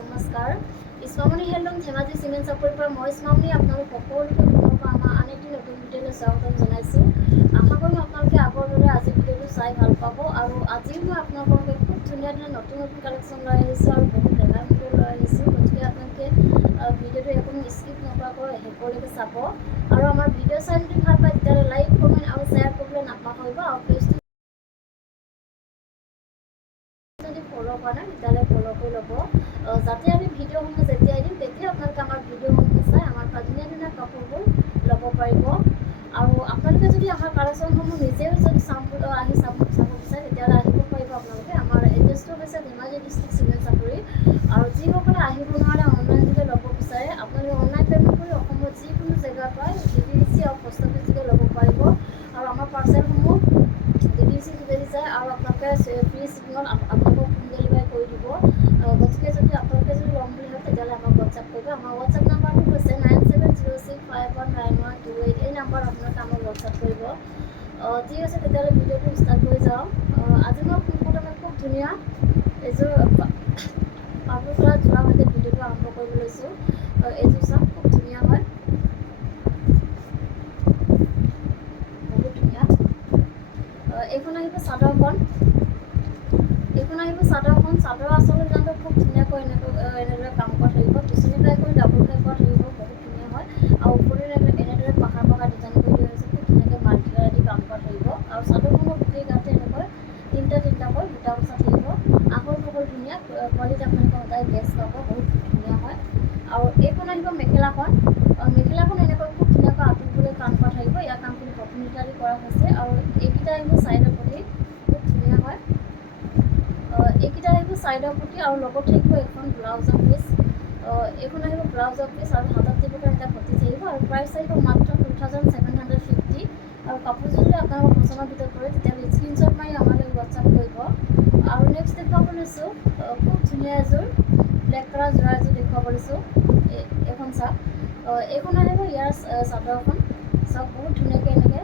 নমস্কাৰ। ইছমামণি handloom Dhemaji cement চাপৰিৰ পৰা মই ইছমামণি আপোনালোক সকলোকে পুনৰ পৰা আমাৰ আন এটি নতুন ভিডিঅ'লৈ স্বাগতম জনাইছোঁ। আশা কৰিম আপোনালোকে আগৰ দৰে আজি ভিডিঅ'টো চাই ভাল পাব। আৰু আজিও মই আপোনালোকৰ বাবে খুব ধুনীয়া ধুনীয়া নতুন কালেকশ্যন লৈ আহিছোঁ আৰু বহুত ৰেহাই মূল্য লৈ আহিছোঁ। গতিকে আপোনালোকে ভিডিঅ'টো একো স্কিপ নকৰাকৈ শেষলৈকে চাব। আৰু আমাৰ ভিডিঅ' চাই যদি ভাল পায় তেতিয়াহ'লে লাইক কমেণ্ট আৰু শ্বেয়াৰ কৰিবলৈ নাপাহৰিব। আৰু পেজটো যদি ফ'ল' কৰা নাই তেতিয়াহ'লে ফ'ল' কৰি ল'ব, যাতে আমি ভিডিঅ'সমূহ যেতিয়াই দিম তেতিয়া আপোনালোকে আমাৰ ভিডিঅ'সমূহ চাই আমাৰ পৰা ধুনীয়া ধুনীয়া কাপোৰবোৰ ল'ব পাৰিব। আৰু আপোনালোকে যদি আমাৰ কালেকশ্যনসমূহ নিজেও যদি চাব বিচাৰে তেতিয়াহ'লে আহিব পাৰিব আপোনালোকে। আমাৰ এড্ৰেছটো হৈছে ধেমাজি ডিষ্ট্ৰিক্ট চিমেণ্ট চাপৰি। আৰু যিসকলে আহিব নোৱাৰে অনলাইন যোগে ল'ব বিচাৰে আপোনালোকে অনলাইন পে'মেণ্ট কৰি অসমৰ যিকোনো জেগাৰ পৰা DDDC আৰু পোষ্ট অফিচ যোগে ল'ব পাৰিব। আৰু আমাৰ পাৰ্চেলসমূহ DDDC যোগেদি যায় আৰু আপোনালোকে ফ্ৰী শ্বিপিঙত আপোনালোকক হোম ডেলিভাৰী কৰি দিব। গতিকে যদি আপোনালোকে যদি ল'ম বুলি ভাবে তেতিয়াহ'লে আমাক হোৱাটছআপ কৰিব। আমাৰ হোৱাটছআপ নাম্বাৰটো হৈছে 9706519128। এই নাম্বাৰত আপোনালোকে আমাক হোৱাটছআপ কৰিব। ঠিক আছে, তেতিয়াহ'লে ভিডিঅ'টো ষ্টাৰ্ট কৰি যাওঁ। আজি মই পোনপ্ৰথমে খুব ধুনীয়া এযোৰ পাৰ্পল কালাৰ যোৰা সৈতে ভিডিঅ'টো আৰম্ভ কৰিব লৈছোঁ। এইযোৰ চাওক, খুব ধুনীয়া হয়, বহুত ধুনীয়া। এইখন আহিব চাদৰখন। চাদৰ আচলতে জানো খুব ধুনীয়াকৈ এনেদৰে কাম কৰা থাকিব। পিছনি টাই কৰি ডাবুল টাই কৰা থাকিব, বহুত ধুনীয়া হয়। আৰু ওপৰে এনেদৰে পাহাৰ ডিজাইন কৰি দিয়া হৈছে, খুব ধুনীয়াকৈ মাল্টিকালাৰ দি কাম কৰা থাকিব। আৰু চাদৰখনৰ গোটেই গাতে এনেকৈ তিনিটাকৈ বুটা বচা থাকিব। আহল বহল ধুনীয়া, কোৱালিটি আপোনালোকে সদায় বেষ্ট পাব, বহুত ধুনীয়া হয়। আৰু এইখন আহিব মেখেলাখন। মেখেলাখন এনেকৈ খুব ধুনীয়াকৈ আঁতৰিবলৈ কাম কৰা থাকিব। ইয়াৰ কামখিনি পটমিটা দি কৰা হৈছে। আৰু এইকেইটা আহিব চাইডৰ প্ৰতি, খুব ধুনীয়া হয়। এইকেইটা আহিব চাইডৰ প্ৰতি আৰু লগত থাকিব এখন ব্লাউজৰ পিচ। এইখন আহিব ব্লাউজৰ পিচ আৰু হাতত দিব কাৰণে এটা পটি থাকিব। আৰু প্ৰাইচ আহিব মাত্ৰ 2750। আৰু কাপোৰযোৰ যদি আপোনালোকৰ পচন্দৰ ভিতৰত পৰে তেতিয়াহ'লে স্ক্ৰীনশ্বট মাৰি আমালৈ হোৱাটছআপ কৰিব। আৰু নেক্সট দেখুৱাব লৈছোঁ খুব ধুনীয়া এযোৰ ব্লেক কালাৰ যোৰা এযোৰ দেখুৱাব লৈছোঁ। এইখন চাওক, এইখন আহিব ইয়াৰ চাদৰখন চাওক, বহুত ধুনীয়াকৈ এনেকৈ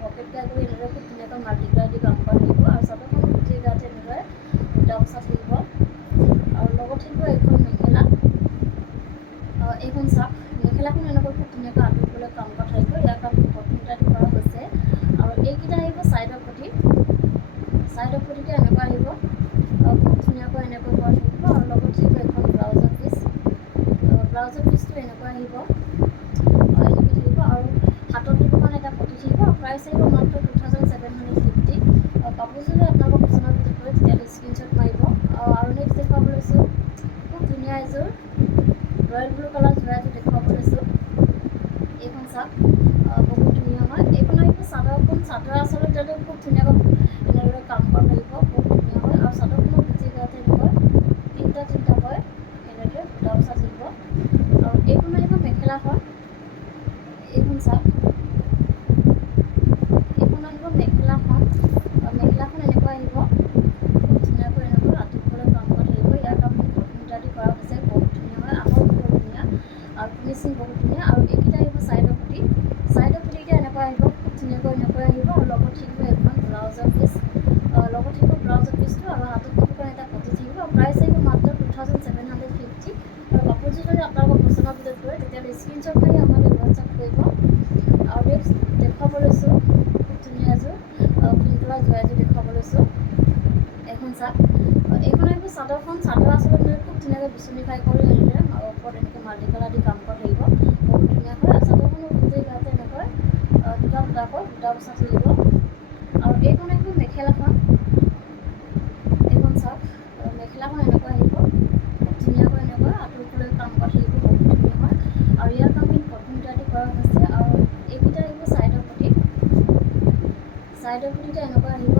পকেট কৰি এনেদৰে খুব ধুনীয়াকৈ মাল্টিকালাৰ দি কাম কৰা থাকিব। আৰু চাদৰখনৰ গোটেই গাতে এনেদৰে বুটা বচা থাকিব। আৰু লগত থাকিব এইখন মেখেলা। এইখন চাওক, মেখেলাখন এনেকৈ খুব ধুনীয়াকৈ আঁতৰিবলৈ কাম কৰা থাকিব। ইয়াৰ কাম পটমিটা দি কৰা হৈছে। আৰু এইকেইটা আহিব চাইডৰ প্ৰতি। চাইডৰ প্ৰতিতে এনেকুৱা আহিব, খুব ধুনীয়াকৈ এনেকৈ কৰা থাকিব। আৰু লগত থাকিব এখন ব্লাউজৰ পিচ। ব্লাউজৰ পিচটো এনেকুৱা আহিব, এনেকৈ থাকিব। আৰু হাতত দিব কাৰণে এটা পটি থাকিব। আৰু প্ৰাইচ আহিব মাত্ৰ 2750। কাপোৰযোৰ যদি আপোনালোকৰ পচন্দৰ ভিতৰত পৰে তেতিয়াহ'লে স্ক্ৰীনশ্বট মাৰিব। আৰু নেক্সট দেখুৱাব লৈছোঁ খুব ধুনীয়া এযোৰ ৰয়েল ব্লু কালাৰ যোৰা এযোৰ দেখুৱাব লৈছোঁ। এইখন চাওক, বহুত ধুনীয়া হয়। এইখন আহিব চাদৰখন। চাদৰ আচলতে যাতে খুব ধুনীয়াকৈ এনেদৰে কাম কৰা থাকিব, বহুত ধুনীয়া হয়। আৰু চাদৰখনৰ গোটেই গাতে এনেকৈ তিনিটাকৈ এনেদৰে বুটা বচা থাকিব। আৰু এইখন আহিব মেখেলাখন। এইখন চাওক, এইখন আহিব মেখেলাখন। মেখেলাখন এনেকুৱা আহিব, খুব ধুনীয়াকৈ এনেকৈ আঁতৰিবলৈ কাম কৰা থাকিব। ইয়াৰ কামখিনি পটমিটা দি কৰা হৈছে, বহুত ধুনীয়া হয়। আহল বহুত ধুনীয়া আৰু ফিনিচিং বহুত ধুনীয়া। আৰু এইকেইটা আহিব চাইডৰ প্ৰতি। চাইডৰ প্ৰতিকেইটা এনেকুৱা আহিব, খুব ধুনীয়াকৈ এনেকৈ আহিব। আৰু লগত থাকিব এখন ব্লাউজৰ পিচ। লগত থাকিব ব্লাউজৰ পিচটো আৰু হাতত দিব কাৰণে এটা পটি থাকিব। আৰু প্ৰাইচ আহিব মাত্ৰ 2750। আৰু কাপোৰযোৰ যদি আপোনালোকৰ পচন্দৰ ভিতৰত পৰে তেতিয়াহ'লে স্ক্ৰীনশ্বট মাৰি আমালৈ হোৱাটছআপ কৰিব। আৰু নেক্সট দেখুৱাব লৈছোঁ খুব ধুনীয়া এযোৰ পিংক কালাৰ যোৰা এযোৰ দেখুৱাব লৈছোঁ। এইখন চাওক, এইখন আহিব চাদৰখন। চাদৰ আচলতে খুব ধুনীয়াকৈ বিচনি ফ্ৰাই কৰি এনেদৰে ওপৰত এনেকৈ মাল্টি কালাৰ দি কাম কৰা থাকিব, বহুত ধুনীয়া হয়। আৰু চাদৰখনৰ গোটেই গাতে এনেকৈ দুটাকৈ বুটা বচা থাকিব। আৰু এইখন আহিব মেখেলাখন। এইখন চাওক, মেখেলাখন এনেকুৱা আহিব, খুব ধুনীয়াকৈ এনেকৈ আঁতৰিবলৈ কাম কৰা থাকিব, বহুত ধুনীয়া হয়। আৰু ইয়াৰ কামখিনি পটমিটা দি কৰা হৈছে। আৰু এইকেইটা আহিব চাইডৰ প্ৰতি। চাইডৰ প্ৰতিতে এনেকুৱা আহিব,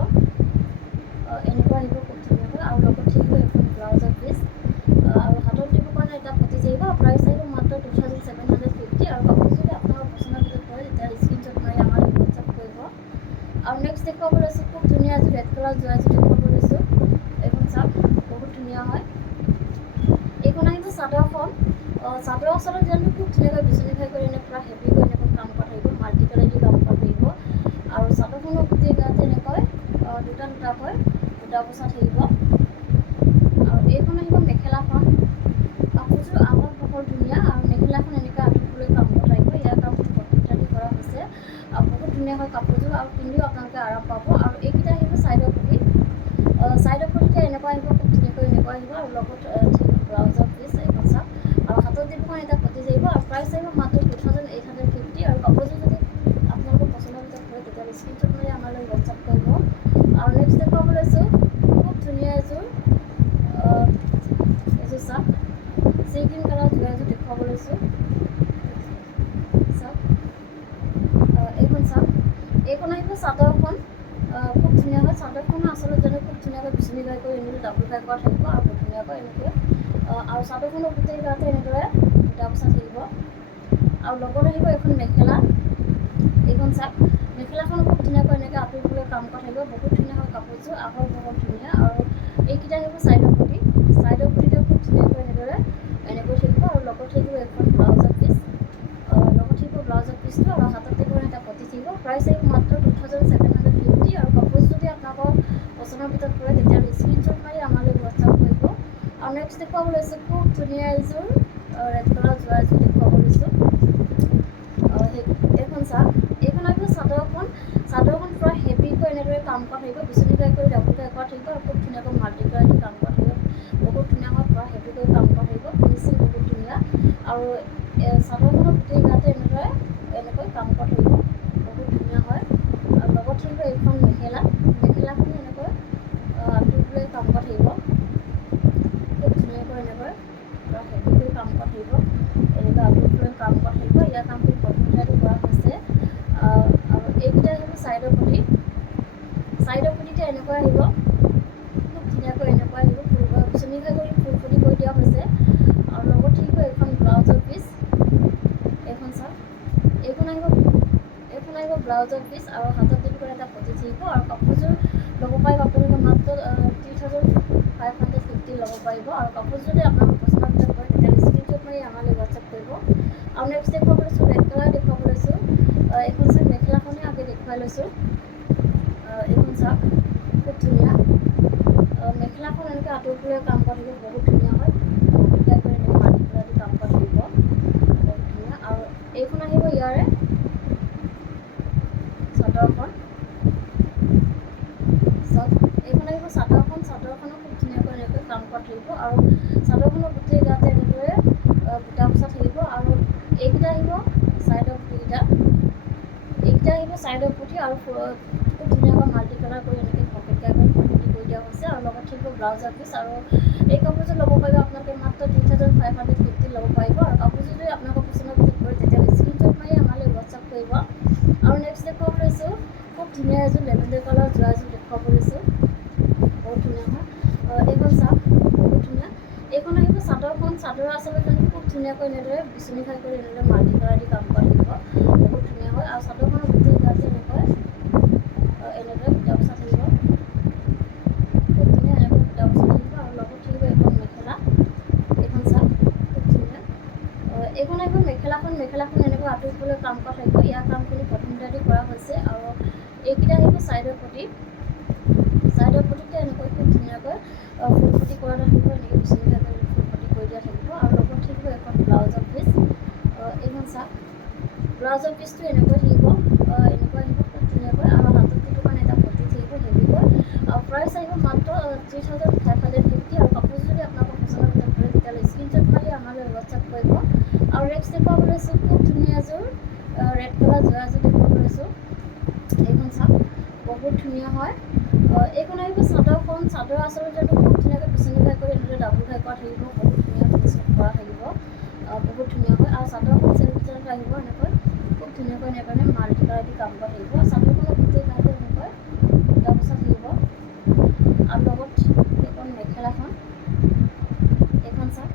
এনেকুৱা আহিব খুব ধুনীয়াকৈ। আৰু লগত থাকিব এখন ব্লাউজৰ পিচ। আৰু হাতত দিব কাৰণে এটা পটি থাকিব। প্ৰাইচ আহিব মাত্ৰ 2750। আৰু কাপোৰ যদি আপোনালোকৰ পচন্দৰ ভিতৰত পৰে তেতিয়াহ'লে স্ক্ৰীনশ্বট মাৰি আমালৈ হোৱাটছআপ কৰিব। আৰু নেক্সট দেখুৱাব লৈছোঁ খুব ধুনীয়া এযোৰ ৰেড কালাৰ যোৰা এযোৰ দেখুৱাব লৈছোঁ। এইখন চাওক, বহুত ধুনীয়া হয়। এইখন আহিব চাদৰখন। চাদৰ আচলতে জানো খুব ধুনীয়াকৈ বিচনি ফ্ৰাই কৰি পূৰা হেভিকৈ এনেকৈ কাম কৰা থাকিব, মাল্টিকালাৰ দি কাম কৰা থাকিব। আৰু চাদৰখনৰ গোটেই গাতে এনেকৈ দুটাকৈ বুটা বচা থাকিব। আৰু এইখন আহিব মেখেলাখন। এনেকুৱা আহিব আৰু লগত থাকিব ব্লাউজৰ পিচ এখন চাওক আৰু হাতত দিবখন এটা পতি থাকিব আৰু প্ৰাইচ আহিব মাত্ৰ 2850 আৰু কাপোৰযোৰ যদি আপোনালোকৰ পচন্দৰ ভিতৰত হয় তেতিয়াহ'লে স্ক্ৰীনশ্বট মাৰি আমালৈ হোৱাটছআপ কৰিব আৰু নেক্সট দেখুৱাব লৈছোঁ খুব ধুনীয়া এযোৰ চাওক চি গ্ৰীণ কালাৰ যোৰা এযোৰ দেখুৱাব লৈছোঁ চাওক এইখন চাওক এইখন আহিব চাদৰখন খুব ধুনীয়া হয় চাদৰখন আচলতে যেনে খুব ধুনীয়াকৈ বিচনী গাই কৰি এনেকৈ ডাবুল গাই কৰা থাকিব আৰু খুব ধুনীয়াকৈ এনেকৈ আৰু চাদৰখনৰ গোটেই গাতে এনেদৰে বুটা বচা থাকিব আৰু লগত আহিব এখন মেখেলা এইখন চাওক মেখেলাখন খুব ধুনীয়াকৈ এনেকৈ আঁতৰিবলৈ কাম কৰা থাকিব বহুত ধুনীয়া হয় কাপোৰযোৰ আহল বহুত ধুনীয়া আৰু এইকেইটা আহিব চাইডৰ পটিতে খুব ধুনীয়াকৈ এনেকৈ থাকিব আৰু লগত থাকিব এখন ব্লাউজৰ পিচ লগত থাকিব ব্লাউজৰ পিচটো আৰু হাতত থাকিব এটা পতি থাকিব প্ৰাইচ আহিব মাত্ৰ 2750 আৰু কাপোৰ যদি আপোনালোকৰ পচন্দৰ ভিতৰত পৰে তেতিয়াহ'লে স্ক্ৰীনশ্বট মাৰি আমালৈ হোৱাটছআপ কৰিব আৰু নেক্সট দেখুৱাব লৈছোঁ খুব ধুনীয়া এযোৰ ৰেড কালাৰ যোৰা এযোৰ দেখুৱাব লৈছোঁ এইখন চাওক এইখন আহিব চাদৰখন পূৰা হেভিকৈ এনেদৰে কাম কৰা থাকিব বিচনী গাই কৰি ডাবুল গাই কৰা থাকিব আৰু খুব ধুনীয়াকৈ মাল্টি কালাৰ দি কাম কৰা থাকিব বহুত ধুনীয়া হয় পূৰা হেভিকৈ কাম কৰা থাকিব ফিনিচিং বহুত ধুনীয়া আৰু চাদৰখনৰ গোটেই গাতে এনেকৈ কাম কৰা থাকিব বহুত ধুনীয়া হয় আৰু লগত থাকিব এইখন মেখেলাখন এনেকৈ আঁতৰিবলৈ কাম কৰা থাকিব খুব ধুনীয়াকৈ এনেকৈ পূৰা হেভিকৈ কাম কৰা থাকিব এনেকৈ আঁতৰিবলৈ কাম কৰা থাকিব ইয়াৰ কামখিনি কম্পিউটাৰটো কৰা হৈছে আৰু এইকেইটা আহিব চাইডৰ পটিতে এনেকৈ আহিব খুব ধুনীয়াকৈ এনেকৈ আহিব বিচনী গাই কৰি ফুল ফুটি কৰি দিয়া হৈছে আৰু লগত থাকিব এখন ব্লাউজৰ পিচ এইখন চাওক এইখন আহিব ব্লাউজৰ পিচ আৰু হাতত দিব এটা পতি থাকিব আৰু কাপোৰযোৰ ল'ব পাৰিব আপোনালোকে মাত্ৰ 3550 ল'ব পাৰিব আৰু কাপোৰযোৰ যদি আপোনালোকৰ পচন্দৰ ভিতৰত কৰে তেতিয়াহ'লে স্ক্ৰীনশ্বট মাৰি আমালৈ হোৱাটছআপ কৰিব আৰু নেক্সট দেখুৱাব লৈছোঁ ৰেড কালাৰ দেখুৱাব লৈছোঁ এইখন চাওক মেখেলাখনে আগে দেখুৱাই লৈছোঁ এইখন চাওক খুব ধুনীয়া মেখেলাখন এনেকৈ আঁতৰিবলৈ কাম কৰা থাকিব বহুত ধুনীয়া হয় এনেকৈ মাল্টি কালাৰ দি কাম কৰা থাকিব বহুত ধুনীয়া আৰু এইখন আহিব ইয়াৰে চাদৰখন চাওক এইখন আহিব চাদৰখনো খুব ধুনীয়াকৈ এনেকৈ কাম কৰা থাকিব আৰু চাদৰখনৰ গোটেই গাতে এনেদৰে বুটা বচা থাকিব আৰু এইকেইটা আহিব চাইডৰ পুটি আৰু খুব ধুনীয়াকৈ মাল্টি কালাৰ কৰি এনেকৈ পকেটকৈ কৰি দিয়া হৈছে আৰু লগত থাকিব ব্লাউজৰ পিচ আৰু এই কাপোৰযোৰ ল'ব পাৰিব আপোনালোকে মাত্ৰ 3550 ল'ব পাৰিব আৰু কাপোৰযোৰ যদি আপোনালোকৰ পচন্দৰ ভিতৰত কৰে তেতিয়াহ'লে স্ক্ৰীনশ্বট মাৰি আমালৈ হোৱাটছআপ কৰিব আৰু নেক্সট দেখুৱাব লৈছোঁ খুব ধুনীয়া এযোৰ লেভেণ্ডাৰ কালাৰ যোৰা এযোৰ দেখুৱাব লৈছোঁ বহুত ধুনীয়া হয় এইখন চাওক বহুত ধুনীয়া এইখন আহিব চাদৰ আচলতে খুব ধুনীয়াকৈ এনেদৰে বিচনী খাই কৰি এনেদৰে মাল্টি কালাৰ দি কাম কৰা থাকিব বহুত ধুনীয়া হয় আৰু চাদৰখনৰ গোটেই গাতে এনেদৰে বুটা বচা থাকিব খুব ধুনীয়া এনেকৈ বুটা বচা থাকিব আৰু লগত থাকিব এখন মেখেলা এইখন চাওক খুব ধুনীয়া এইখন আহিব মেখেলাখন এনেকৈ আঁতৰিবলৈ কাম কৰা থাকিব ইয়াৰ কামখিনি প্ৰথমতে কৰা হৈছে আৰু এইকেইটা আহিব চাইডৰ পটিতে এনেকৈ খুব ধুনীয়াকৈ ফুল ফুটি কৰা থাকিব এনেকৈ বিচনী গাই কৰি ফুল ফুটি কৰি দিয়া থাকিব আৰু লগত থাকিব এখন ব্লাউজৰ পিচ এইখন চাওক ব্লাউজৰ পিচটো এনেকৈ থাকিব এনেকৈ আহিব খুব ধুনীয়াকৈ আৰু হাতত দিব কাৰণে এটা পতি থাকিব হেভিকৈ আৰু প্ৰাইচ আহিব মাত্ৰ 3550 আৰু কাপোৰযোৰ যদি আপোনালোকৰ পচন্দৰ ভিতৰত কৰে তেতিয়াহ'লে স্ক্ৰীনশ্বট মাৰি আমালৈ হোৱাটছআপ কৰিব আৰু নেক্সট দেখুৱাব লৈছোঁ খুব ধুনীয়া এযোৰ ৰেড কালাৰ যোৰা এযোৰ দেখুৱাব লৈছোঁ এইখন চাওক বহুত ধুনীয়া হয় এইখন আহিব চাদৰ আচলতে খুব ধুনীয়াকৈ বিচনী গাই কৰি এনেদৰে ডাবুল গাই কৰা থাকিব বহুত ধুনীয়া ফিনিচিং কৰা থাকিব বহুত ধুনীয়া হয় আৰু চাদৰখন চেল্ফ আহিব এনেকৈ খুব ধুনীয়াকৈ এনেকৈ মাল্টি কালাৰ দি কাম কৰা থাকিব চাদৰখনৰ গোটেই গাতে এনেকৈ বুটা বচা থাকিব আৰু লগত এইখন মেখেলাখন এইখন চাওক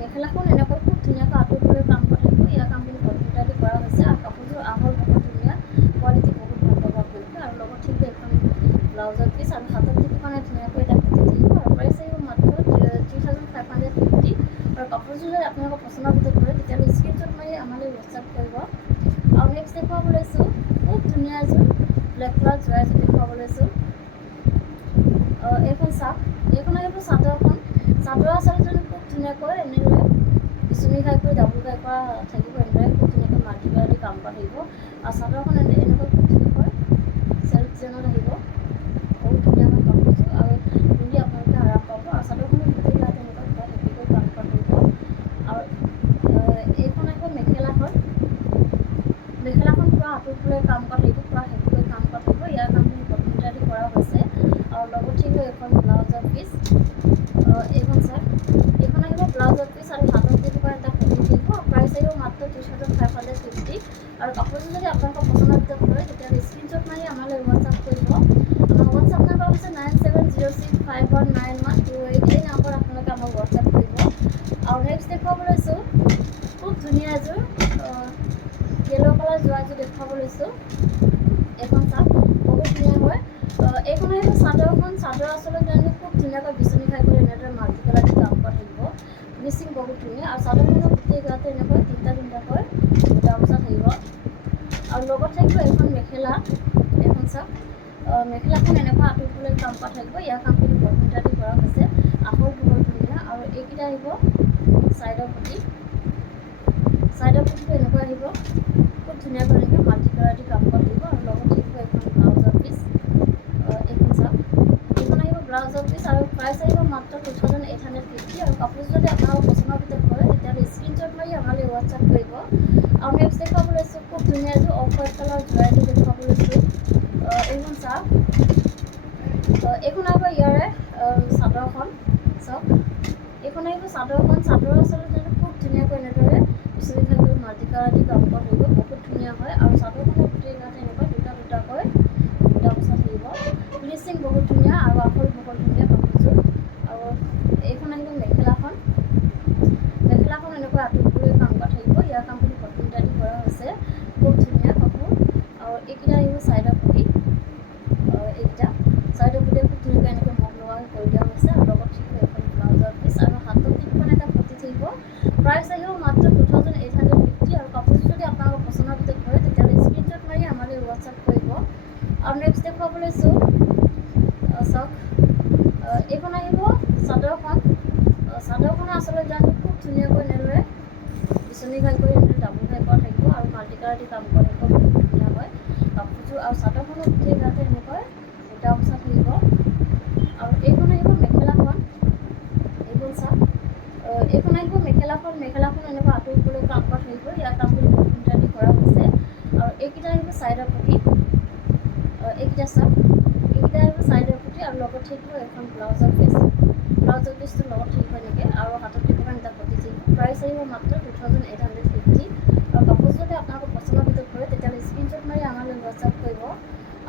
মেখেলাখন এনেকৈ খুব ধুনীয়াকৈ আঁতৰিবলৈ কাম কৰা থাকিব ইয়াৰ কামখিনি কম্পিউটাৰ দি কৰা হৈছে আৰু কাপোৰযোৰ আহল বহুত ধুনীয়া কোৱালিটি বহুত ভাল পাব আপোনালোকে আৰু লগত থাকিব এখন ব্লাউজৰ পিচ আৰু হাতত দিব কাৰণে ধুনীয়াকৈ এটা পতি থাকিব আৰু প্ৰাইচ আহিব মাত্ৰ 3550 আৰু কাপোৰযোৰ যদি আপোনালোকৰ পচন্দৰ ভিতৰত কৰে তেতিয়াহ'লে স্ক্ৰীনশ্বট মাৰি আমালৈ হোৱাটছআপ কৰিব আৰু নেক্সট দেখুৱাব লৈছোঁ খুব ধুনীয়া এযোৰ ব্লেক কালাৰ যোৰা এযোৰ দেখুৱাব লৈছোঁ এইখন চাওক এইখন আহিব চাদৰ আচলতে খুব ধুনীয়াকৈ এনেদৰে বিচনী গাই কৰি ডাবুল গাই কৰা থাকিব এনেদৰে খুব ধুনীয়াকৈ মাল্টি কালাৰ দি কাম কৰা থাকিব আৰু চাদৰখন এনেকৈ খুব ধুনীয়াকৈ চেল্ফ ডিজাইনত আহিব বহুত ধুনীয়া হয় কাপোৰযোৰ আৰু পিন্ধি আপোনালোকে আৰাম পাব আৰু চাদৰখনৰ যদি আপোনালোকৰ পচন্দৰ ভিতৰত পৰে তেতিয়াহ'লে স্ক্ৰীনশ্বট মাৰি আমালৈ হোৱাটছআপ কৰিব। আমাৰ হোৱাটছআপ নাম্বাৰ হৈছে 9706519128। এই নাম্বাৰত আপোনালোকে আমাক হোৱাটছআপ কৰিব। আৰু নেক্সট দেখুৱাব লৈছোঁ খুব ধুনীয়া এযোৰ য়েল্ল' কালাৰ যোৱা এযোৰ দেখুৱাব লৈছোঁ। এইখন চাওক বহুত ধুনীয়া হয়। এইখন আহিব চাদৰখন। চাদৰ আচলতে জানি খুব ধুনীয়াকৈ বিচনী খাই কৰি এনেদৰে মাল্টি কালাৰ দি কাম কৰা থাকিব। ফিনিচিং বহুত ধুনীয়া। আৰু চাদৰখনৰ গোটেই গাতে এনেকৈ তিনিটাকৈ গামোচা থাকিব। আৰু লগত থাকিব এখন মেখেলা। এইখন চাওক মেখেলাখন এনেকুৱা আঁতৰিবলৈ কাম কৰা থাকিব। ইয়াৰ কাম কিন্তু বৰপূটা দি কৰা হৈছে। আহল বহল ধুনীয়া। আৰু এইকেইটা আহিব ছাইডৰ পটি। ছাইডৰ পটিটো এনেকুৱা আহিব খুব ধুনীয়াকৈ এনেকৈ মাল্টি কালাৰ দি কাম কৰা থাকিব। আৰু লগত থাকিব এখন ব্লাউজৰ পিচ। এইখন চাওক এইখন আহিব ব্লাউজৰ পিচ। আৰু প্ৰাইচ আহিব মাত্ৰ 2850। আৰু কাপোৰ যদি আপোনালোকৰ পচন্দৰ ভিতৰত পৰে তেতিয়াহ'লে স্ক্ৰীনশ্বট মাৰি আমালৈ হোৱাটছআপ কৰিব। আৰু নেক্সট দেখুৱাব লৈছোঁ খুব ধুনীয়া এযোৰ অফ হোৱাইট কালাৰ যোৰা এযোৰ দেখুৱাব লৈছোঁ। এইখন চাওক এইখন আহিব ইয়াৰে চাদৰখন। চাওক এইখন আহিব চাদৰখন। চাদৰ আচলতে খুব ধুনীয়াকৈ এনেদৰে বিচনী খাই কৰি মাল্টি কালাৰ দি কাম কৰা থাকিব। বহুত ধুনীয়া হয়। আৰু চাদৰখনৰ গোটেই গাতে এনেকৈ দুটাকৈ গামোচা থাকিব। ফিনিচিং বহুত ধুনীয়া আৰু আহল বহল ধুনীয়া কাপোৰযোৰ। আৰু এইখন আহিব মেখেলাখন। মেখেলাখন এনেকৈ আঁতৰিবলৈ কাম কৰা থাকিব। ইয়াৰ কাম কিন্তু বৰপূটা দি কৰা হৈছে। খুব ধুনীয়া কাপোৰ। আৰু এইকেইটা আহিব ছাইডৰ পটি। এইকেইটা ছাইডৰ পটিয়ে খুব ধুনীয়াকৈ এনেকৈ মগ লগাকৈ কৰি দিয়া হৈছে। আৰু লগত থাকিব এখন ব্লাউজৰ পিচ। আৰু হাতত যিখন এটা পটি থাকিব। প্ৰাইচ আহিব মাত্ৰ 2850। আৰু কাপোৰযোৰ যদি আপোনালোকৰ পচন্দৰ ভিতৰত পৰে তেতিয়াহ'লে স্ক্ৰীনশ্বট মাৰি আমালৈ হোৱাটছআপ কৰিব। আৰু নেক্সট দেখুৱাব লৈছোঁ চাওক এইখন আহিব চাদৰখন। চাদৰখনৰ আচলতে জানো খুব ধুনীয়াকৈ এনেদৰে বিচনী ঘাই কৰি এনেদৰে ডাবুল ঘাই কৰা থাকিব। আৰু মাল্টি কালাৰ দি কাম কৰা থাকিব। বহুত ধুনীয়া হয় কাপোৰযোৰ। আৰু চাদৰখনৰ গোটেই গাতে এনেকৈ বুটা বচা থাকিব। আৰু এইখন আহিব মেখেলাখন। এইখন চাওক এইখন আহিব মেখেলাখন। মেখেলাখন এনেকৈ আঁতৰিবলৈ কাম কৰা থাকিব। ইয়াৰ কাম কিন্তু বৰপূটা দি কৰা হৈছে। আৰু এইকেইটা আহিব ছাইডৰ পটি। এইকেইটা চাওক এইকেইটা আহিব ছাইডৰ পটি। আৰু লগত থাকিব এখন ব্লাউজৰ পিচ। ব্লাউজৰ পিচটোৰ লগত থাকিব এনেকৈ। আৰু হাতত দিব কাৰণে এটা পটি থাকিব। প্ৰাইচ আহিব মাত্ৰ 2850। আৰু কাপোৰ যদি আপোনালোকৰ পচন্দৰ ভিতৰত পৰে তেতিয়াহ'লে স্ক্ৰীনশ্বট মাৰি আমালৈ হোৱাটছআপ কৰিব।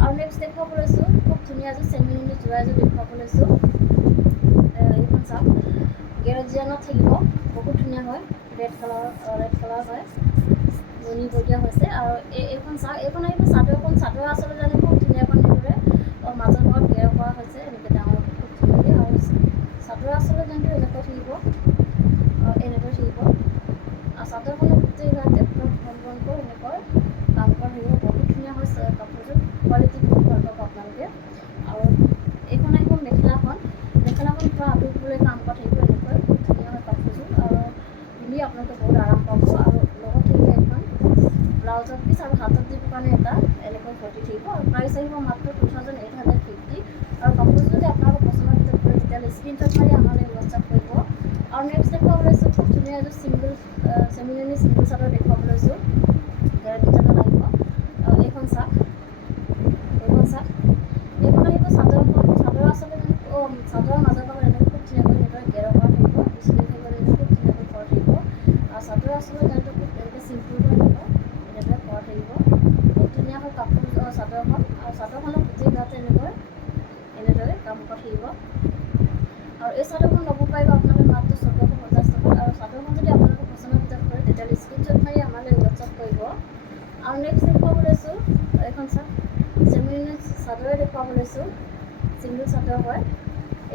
আৰু নেক্সট দেখুৱাব লৈছোঁ খুব ধুনীয়া এযোৰ চেমিনী যোৰা এযোৰ দেখুৱাব লৈছোঁ। এইখন চাওক গেৰজিয়ানত থাকিব। বহুত ধুনীয়া হয়। ৰেড কালাৰ হয়। নুনি বৈ দিয়া হৈছে। আৰু এইখন চাওক এইখন আহিব চাদৰখন। চাদৰ আচলতে জানো খুব ধুনীয়াকৈ এনেদৰে মাজৰ ভাগত গেৰ কৰা হৈছে এনেকৈ ডাঙৰ খুব ধুনীয়াকৈ। আৰু চাদৰ আচলতে জানো এনেকৈ থাকিব। এনেদৰে থাকিব। আৰু চাদৰখনৰ গোটেই গাতে পুৰা ঘনকৈ এনেকৈ কাম কৰা থাকিব। বহুত ধুনীয়া হৈছে কাপোৰযোৰ। কোৱালিটি বহুত ভাল পাব আপোনালোকে। আৰু এইখন আহিব মেখেলাখন। মেখেলাখন পুৰা আঁতৰিবলৈ কাম কৰা থাকিব। এনেকৈ খুব ধুনীয়া হয় কাপোৰযোৰ। আৰু পিন্ধি আপোনালোকে বহুত আৰাম পাব। আৰু লগত থাকিব এখন ব্লাউজৰ পিচ। আৰু হাতত দিব কাৰণে এটা এনেকৈ ভৰ্তি থাকিব। আৰু প্ৰাইচ আহিব মাত্ৰ 2850। আৰু কাপোৰযোৰ যদি আপোনালোকৰ পচন্দৰ ভিতৰত পৰে তেতিয়াহ'লে স্ক্ৰীনশ্বট মাৰি আমালৈ হোৱাটছআপ কৰিব। আৰু নেক্সট দেখুৱাব লৈছোঁ খুব ধুনীয়া এযোৰ চেমিনী চিংগল চাদৰ দেখুৱাব লৈছোঁ। ডিজাইনত আহিব। এইখন চাওক এইখন চাওক এইখন আহিব চাদৰখন। চাদৰ আচলতে চাদৰৰ মাজৰ ভাগত এনেকৈ খুব ধুনীয়াকৈ এনেদৰে গেৰ কৰা থাকিব। বিচনী ঘাই কৰি এনেকৈ খুব ধুনীয়াকৈ কৰা থাকিব। আৰু চাদৰ আচলতে জানটো খুব এনেকৈ চিম্পুলকৈ এনেদৰে কৰা থাকিব। খুব ধুনীয়া হয় কাপোৰ চাদৰখন। আৰু চাদৰখনৰ গোটেই গাতে এনেদৰে কাম কৰা থাকিব। আৰু এই চাদৰখন ল'ব পাৰিব আপোনালোকে মাত্ৰ 1450 টকাত। আৰু চাদৰখন যদি আপোনালোকৰ পচন্দৰ ভিতৰত কৰে তেতিয়াহ'লে স্ক্ৰীনশ্বট মাৰি আমালৈ হোৱাটছআপ কৰিব। আৰু নেক্সট দেখুৱাব লৈছোঁ এইখন চাওক চেমিনী চাদৰে দেখুৱাব লৈছোঁ। চিংগল চাদৰ হয়।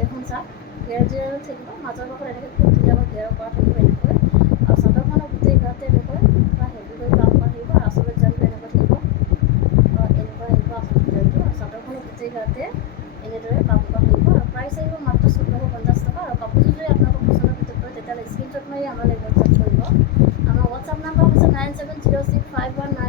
এইখন চাওক গেৰজিয়াৰ থাকিব। মাজৰ ভাগত এনেকৈ খুব ধুনীয়াকৈ গেৰ কৰা থাকিব এনেকৈ। আৰু চাদৰখনৰ গোটেই গাতে এনেকৈ পুৰা হেভি কৰি কাম কৰা থাকিব। আৰু আচলতে জানটো এনেকৈ থাকিব। এনেকুৱা আহিব আচলতে জানটো। আৰু চাদৰখনৰ গোটেই গাতে এনেদৰে কাম কৰা থাকিব। আৰু প্ৰাইচ আহিব মাত্ৰ 1450 টকা। আৰু কাপোৰযোৰ যদি আপোনালোকৰ পচন্দৰ ভিতৰত পৰে তেতিয়াহ'লে স্ক্ৰীনশ্বট মাৰি আমালৈ হোৱাটছআপ কৰিব। আমাৰ হোৱাটছআপ নাম্বাৰ হৈছে 9706519128।